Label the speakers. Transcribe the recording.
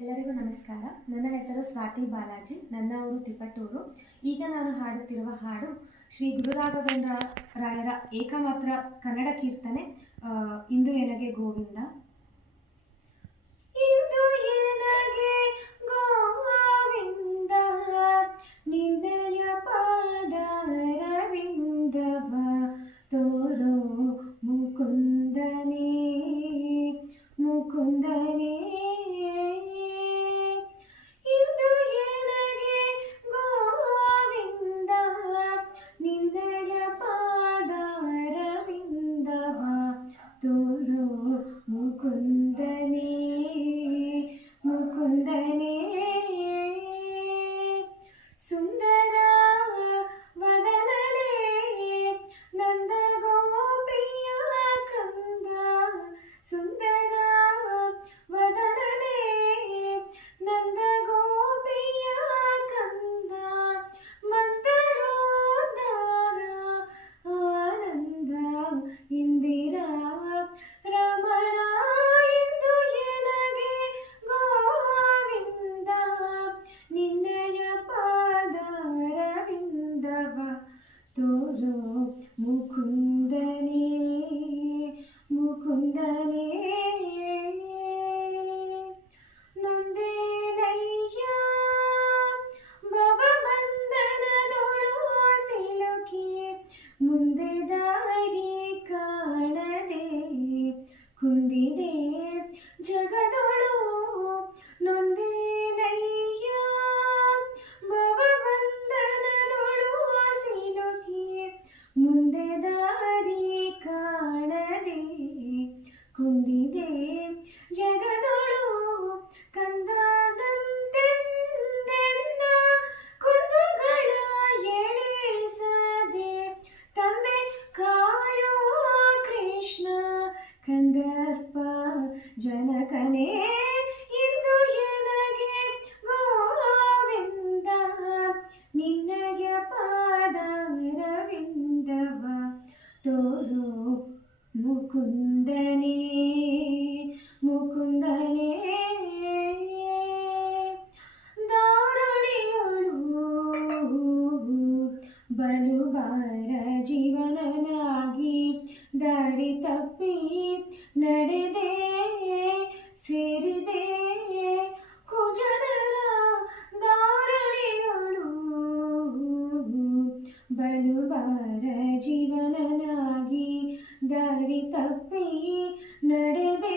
Speaker 1: ಎಲ್ಲರಿಗೂ ನಮಸ್ಕಾರ. ನನ್ನ ಹೆಸರು ಸ್ವಾತಿ ಬಾಲಾಜಿ. ನನ್ನ ಊರು ತಿಪಟೂರು. ಈಗ ನಾನು ಹಾಡುತ್ತಿರುವ ಹಾಡು ಶ್ರೀ ಗುರುರಾಘವೇಂದ್ರ ರಾಯರ ಏಕಮಾತ್ರ ಕನ್ನಡ ಕೀರ್ತನೆ ಇಂದು ಎನಗೆ ಗೋವಿಂದ. ತೋರೋ ಮುಕುಂದನೇ ಮುಕುಂದನೇ ನೊಂದೇನಯ್ಯ ಭವಬಂಧನದೊಳು ಸಿಲುಕಿ ಮುಂದೆ ದಾರಿ ಕಾಣದೆ ಕುಂದಿದೆ ಜಗದೊಳು ದಾರಿ ತಪ್ಪಿ ನಡೆದೆ ಸೇರಿದೆ ಕುಜನರ ದಾರುಣಿಯೊಳು ಬಲುಬಾರ ಜೀವನನಾಗಿ ದಾರಿ ತಪ್ಪಿ ನಡೆದೆ